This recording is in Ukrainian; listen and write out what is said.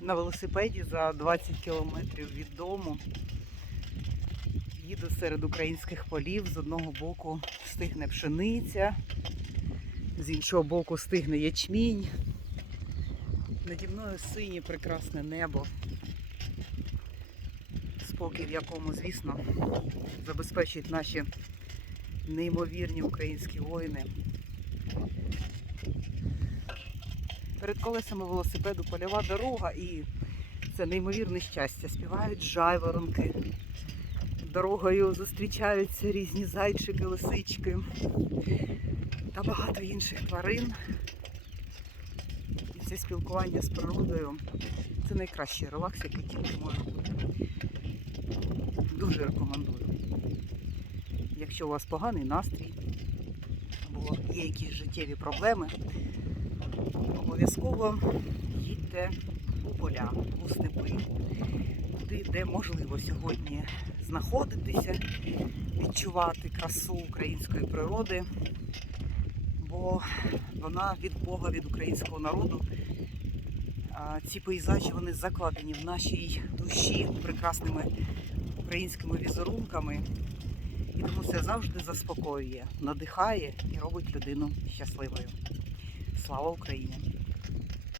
на велосипеді за 20 кілометрів від дому. Їду серед українських полів. З одного боку стигне пшениця, з іншого боку стигне ячмінь. Наді мною синє прекрасне небо. Спокій, в якому, звісно, забезпечують наші неймовірні українські воїни. Перед колесами велосипеду польова дорога і це неймовірне щастя. Співають жайворонки. Дорогою зустрічаються різні зайчики, лисички та багато інших тварин. І це спілкування з природою це найкращий релакс, який тільки може бути. Дуже рекомендую. Якщо у вас поганий настрій або є якісь життєві проблеми, обов'язково їдьте у поля, у степи, туди, де можливо сьогодні знаходитися, відчувати красу української природи, бо вона від Бога, від українського народу. Ці пейзажі вони закладені в нашій душі прекрасними українськими візерунками. І тому це завжди заспокоює, надихає і робить людину щасливою. Слава Україні!